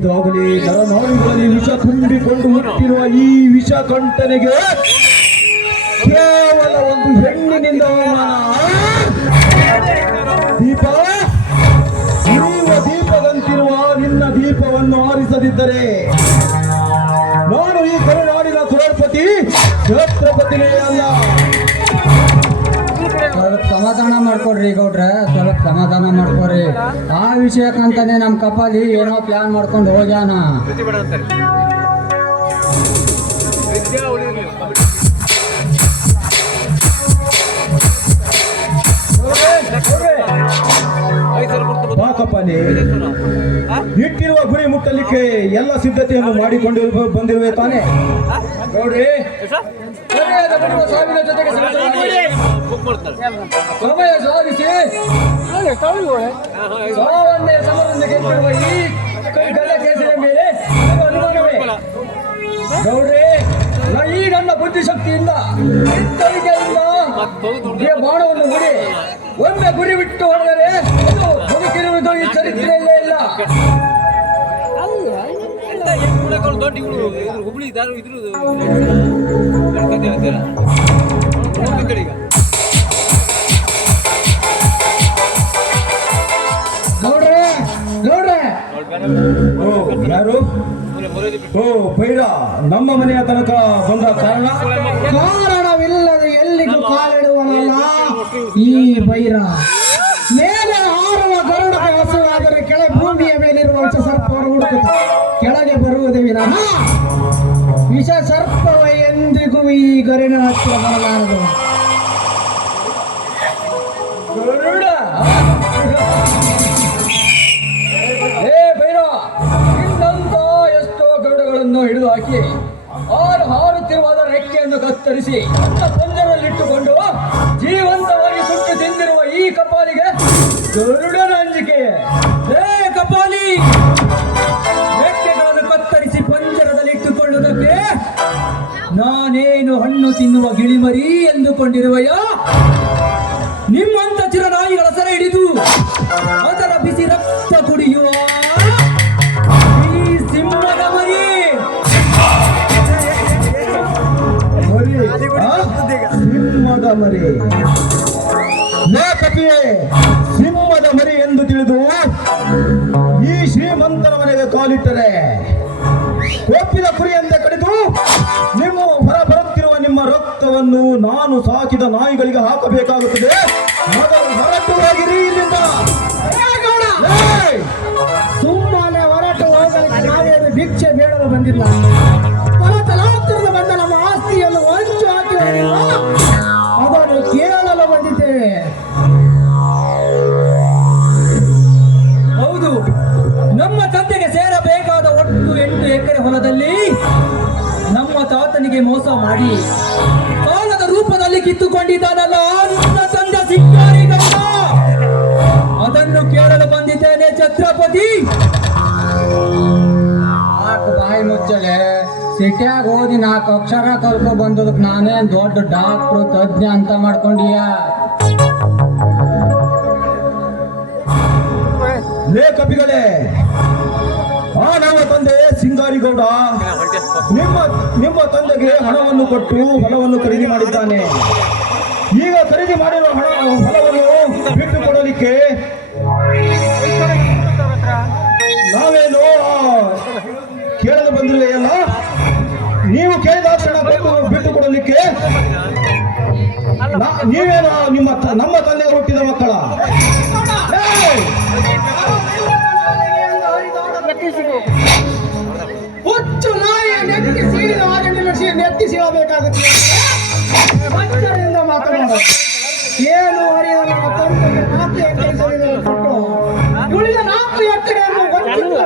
ಹುಟ್ಟಿದಾಗಲೇ ನರನಾಡಿಗಳಲ್ಲಿ ವಿಷ ತುಂಬಿಕೊಂಡು ಹುಟ್ಟಿರುವ ಈ ವಿಷ ಕಂಟನೆಗೆ ಕೇವಲ ಒಂದು ಹೆಣ್ಣಿನಿಂದ ಅವಮಾನ. ದೀಪ, ಇರುವ ದೀಪದಂತಿರುವ ನಿನ್ನ ದೀಪವನ್ನು ಆರಿಸದಿದ್ದರೆ ನಾನು ಈ ಕರುನಾಡಿನ ಕುಲಪತಿ ಛತ್ರಪತಿನೇ ಅಲ್ಲ. ಸ್ವಲ್ಪ ಸಮಾಧಾನ ಮಾಡ್ಕೊಡ್ರಿ ಗೌಡ್ರ, ಸ್ವಲ್ಪ ಸಮಾಧಾನ ಮಾಡ್ಕೊಡ್ರಿ. ಆ ವಿಷಯಕ್ಕಂತಾನೆ ನಮ್ಮ ಕಪಾಲಿ ಏನೋ ಪ್ಲಾನ್ ಮಾಡ್ಕೊಂಡು ಹೋಗ್ಯಾನ. ಬಾಕಪ್ಪನೇ ಇಟ್ಟಿರುವ ಗುರಿ ಮುಟ್ಟಲಿಕ್ಕೆ ಎಲ್ಲ ಸಿದ್ಧತೆಯನ್ನು ಮಾಡಿಕೊಂಡು ಬಂದಿರುವೆ ತಾನೆ. ನೋಡ್ರಿ ಜೊತೆಗೆ ಸಾವನ್ನೇ ಗೆದ್ದಿರುವ ಈ ಮೇಲೆ ಗೌಡ್ರಿ ನನ್ನ ಬುದ್ಧಿಶಕ್ತಿಯಿಂದ ಎತ್ತರಿಕೆಯಿಂದ ಈ ಬಾಣವನ್ನು ಗುರಿ ಒಮ್ಮೆ ಗುರಿ ಬಿಟ್ಟು ಹೊಡೆದರೆ ಬದುಕಿರುವುದು ಈ ಚರಿತ್ರೆಯಲ್ಲೇ ಇಲ್ಲ. ದೊಡ್ಡ ಇವಳು ಹುಬ್ಳಿ ದಾರು ಇದ್ರು ಕತೆ ಹೇಳ್ತೀರಾ ಯಾರು? ಓ ಬೈರ ನಮ್ಮ ಮನೆಯ ತನಕ ಬಂದ ಕಾರಣ? ಕಾರಣವಿಲ್ಲದೆ ಎಲ್ಲಿಗೂ ಕಾಲಿಡುವನಲ್ಲ ಈ ಬೈರ ಮೇಲೆ ಹಾರುವ ಗರುಡಗೆ ಹಸುವಾದರೆ ಕೆಳ ಭೂಮಿಯ ಮೇಲಿರುವ ವಿಷ ಸರ್ಪವನ್ನು ಹುಡುಕುತ್ತ ಕೆಳಗೆ ಬರುವುದೇ ವಿಧಾನ ವಿಷ ಸರ್ಪವ ಎಂದಿಗೂ ಈ ಗರಿನ ಹತ್ತಿರ ಬರಲಾರದು. ಕತ್ತರಿಸಿ ಪಂಜರಲ್ಲಿಟ್ಟುಕೊಂಡು ಜೀವಂತವಾಗಿ ಸುಟ್ಟು ತಿಂದಿರುವ ಈ ಕಪಾಲಿಗೆ ಗರುಡನ ಅಂಜಿಕೆ. ಏ ಕಪಾಲಿ! ರೆಕ್ಕೆಗಳನ್ನು ಕತ್ತರಿಸಿ ಪಂಜರದಲ್ಲಿ ಇಟ್ಟುಕೊಳ್ಳುವುದಕ್ಕೆ ನಾನೇನು ಹಣ್ಣು ತಿನ್ನುವ ಗಿಳಿಮರಿ ಎಂದುಕೊಂಡಿರುವೆಯೋ? ಲೇ ಕಪಿಯೇ ಸಿಂಹದ ಮರಿ ಎಂದು ತಿಳಿದು ಈ ಶ್ರೀಮಂತನ ಮನೆಗೆ ಕಾಲಿಟ್ಟರೆ ಒಪ್ಪಿದ ಕುರಿಯಂತೆ ಕಡಿದು ನಿಮ್ಮ ಹೊರ ಬರುತ್ತಿರುವ ನಿಮ್ಮ ರಕ್ತವನ್ನು ನಾನು ಸಾಕಿದ ನಾಯಿಗಳಿಗೆ ಹಾಕಬೇಕಾಗುತ್ತದೆ. ಮೊದಲು ಹೊರಟು ಹೋಗಿರಿ ಇಲ್ಲಿಂದ! ಸುಮ್ಮನೆ ಹೊರಟು ಹೋಗಲು ನಾವೇನು ಭಿಕ್ಷೆ ಬೇಡಲು ಬಂದಿಲ್ಲ. ಮಾಡಿ. ಕಾಲದ ರೂಪದಲ್ಲಿ ಕಿತ್ತುಕೊಂಡಿದ್ದಾನಲ್ಲ ತಂದೆ ಗಂಡ ಅದನ್ನು ಕೇಳಲು ಬಂದಿದ್ದೇನೆ ಛತ್ರಪತಿ. ನಾಲ್ಕು ಬಾಯಿ ಮುಚ್ಚಲೆ, ಸಿಟಿಯಾಗ ಓದಿ ನಾಲ್ಕು ಅಕ್ಷರ ಕಲ್ಕೊ ಬಂದದಕ್ಕೆ ನಾನೇ ದೊಡ್ಡ ಡಾಕ್ಟ್ರು ತಜ್ಞ ಅಂತ ಮಾಡ್ಕೊಂಡಿಯ. ಕಪಿಗಳೇ ನಮ್ಮ ತಂದೆ ಸಿಂಗಾರಿಗೌಡ. ನಿಮ್ಮ ನಿಮ್ಮ ತಂದೆಗೆ ಹಣವನ್ನು ಕೊಟ್ಟು ಹೊಲವನ್ನು ಖರೀದಿ ಮಾಡಿದ್ದಾನೆ. ಈಗ ಖರೀದಿ ಮಾಡಿರುವ ಹಣ, ಹೊಲವನ್ನು ಬಿಟ್ಟು ಕೊಡಲಿಕ್ಕೆ ನಾವೇನು ಕೇಳಲು ಬಂದಿರುವೆಯಲ್ಲ ನೀವು ಕೇಳಿದ ತಕ್ಷಣ ಬಿಟ್ಟು ಕೊಡಲಿಕ್ಕೆ ನೀವೇನು ನಿಮ್ಮ ನಮ್ಮ ತಂದೆಗೆ ಹುಟ್ಟಿದ ನೆತ್ತಿ ಸೀಳಬೇಕಾಗುತ್ತೆ ಮಚ್ಚರಿಂದ ಮಾತನಾಡ ಏನು ಅರಿಯದ ನಮ್ಮ ತಂದೆಗೆ ನಾಲ್ಕು ಎಕರೆ ಜಮೀನನ್ನು ಕೊಟ್ಟು ಉಳಿದ ನಾಲ್ಕು ಎಕರೆಯನ್ನು ಗೊತ್ತಿಲ್ಲ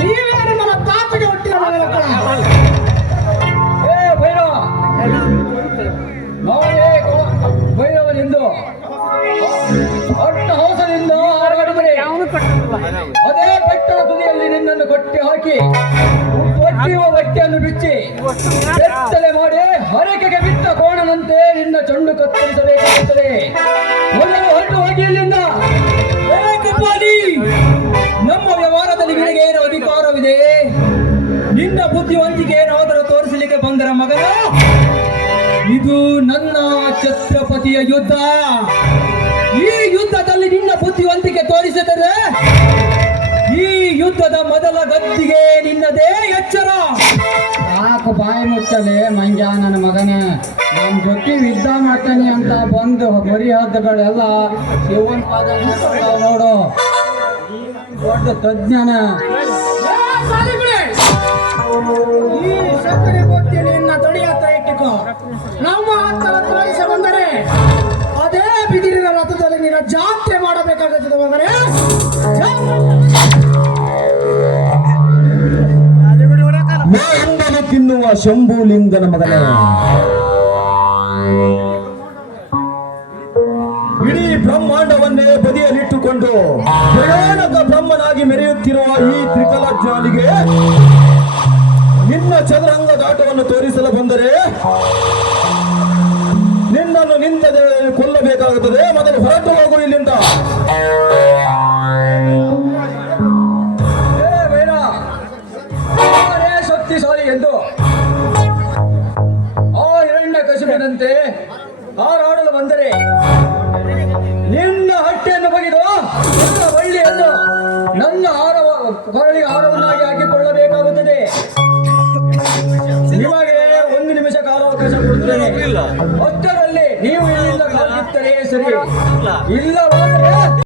ನೀವೇನು ನನ್ನ ತಾತಗೆ ಹುಟ್ಟಿದ ಮಗನ ಮಕ್ಕಳ ಏ ಭೈರವ. ನಾವೇ ಭೈರವನೆಂದು. ಅಟ್ಟ ಹೌಸದಿಂದ ಹಾರಾಡಿದರೆ ಅದೇ ಬೆಟ್ಟದ ತುದಿಯಲ್ಲಿ ನಿನ್ನನ್ನು ಕೊಟ್ಟಿ ಹಾಕಿ. ಕುಡಿಯುವ ಬಟ್ಟೆಯನ್ನು ಬಿಚ್ಚಿ ಕೆತ್ತಲೆ ಮಾಡಿ ಹರಕೆಗೆ ಬಿತ್ತ ಕೋಣನಂತೆ ನಿನ್ನ ಚೆಂಡು ಕತ್ತರಿಸಬೇಕಾಗುತ್ತದೆ. ಎಲ್ಲರೂ ಹೊರಟು ಹೋಗಿ ಇಲ್ಲಿಂದ. ನಮ್ಮ ವ್ಯವಹಾರದಲ್ಲಿ ನಿನಗೆ ಏನು ಅಧಿಕಾರವಿದೆ. ನಿನ್ನ ಬುದ್ಧಿವಂತಿಕೆ ಏನಾದರೂ ತೋರಿಸಲಿಕ್ಕೆ ಬಂದರ ಮಗನ? ಇದು ನನ್ನ ಛತ್ರಪತಿಯ ಯುದ್ಧ. ಈ ಯುದ್ಧದಲ್ಲಿ ನಿನ್ನ ಬುದ್ಧಿವಂತಿಕೆ ತೋರಿಸಿದರೆ ಯುದ್ಧದ ಮೊದಲ ಗದ್ದಿಗೆ ನಿನ್ನದೇ ಎಚ್ಚರ. ಸಾಕು ಬಾಯಿ ಮುಚ್ಚಲೆ ಮಂಜ ನನ್ನ ಮಗನ. ನಮ್ಮ ಜೊತೆ ಯುದ್ಧ ಮಾಡ್ತಾನೆ ಅಂತ ಬಂದು ಮರಿ ಹದ್ದುಗಳೆಲ್ಲ ಶಿವನ್ ಪಾದ ನೋಡು. ದೊಡ್ಡ ತಜ್ಞನ. ಈ ಸಕ್ಕರೆ ನಿನ್ನ ತೊಡಿ ಹತ್ರ ಇಟ್ಟುಕೋ. ನಮ್ಮ ಮಾಂಬನು ತಿನ್ನುವ ಶಂಭುಲಿಂಗನ ಮಗನೇ. ಇಡೀ ಬ್ರಹ್ಮಾಂಡವನ್ನೇ ಬದಿಯಲ್ಲಿಟ್ಟುಕೊಂಡು ಪ್ರಯಾಣದ ಬ್ರಹ್ಮನಾಗಿ ಮೆರೆಯುತ್ತಿರುವ ಈ ತ್ರಿಕಲಜ್ಞಾನಿಗೆ ನಿನ್ನ ಚದುರಂಗ ದಾಟವನ್ನು ತೋರಿಸಲು ಬಂದರೆ ನಿನ್ನನ್ನು ನಿಂತದೆ, ಕೊಲ್ಲಬೇಕಾಗುತ್ತದೆ. ಮೊದಲು ಹೊರಟು ಹೋಗು ಇಲ್ಲಿಂದ. ಎಂದು. ಆ ಹಿರಣ್ಯ ಕಸುಬಿನಂತೆ ಹಾರಾಡಲು ಬಂದರೆ ನಿನ್ನ ಹಟ್ಟೆಯನ್ನು ಬಗೆದು ನನ್ನ ಬಳ್ಳಿಯನ್ನು ನನ್ನ ಹಾರವ ಕೊರಳಿಗೆ ಹಾರವನ್ನಾಗಿ ಹಾಕಿಕೊಳ್ಳಬೇಕಾಗುತ್ತದೆ. ನಿಮಗೆ ಒಂದು ನಿಮಿಷ ಕಾಲಾವಕಾಶ ಕೊಡುತ್ತೇನೆ. ಇಲ್ಲ. ಅಷ್ಟರಲ್ಲಿ ನೀವು ಇಲ್ಲಿಂದ ಕಾಲಿಟ್ಟರೆ ಸರಿ. ಇಲ್ಲವಾದರೆ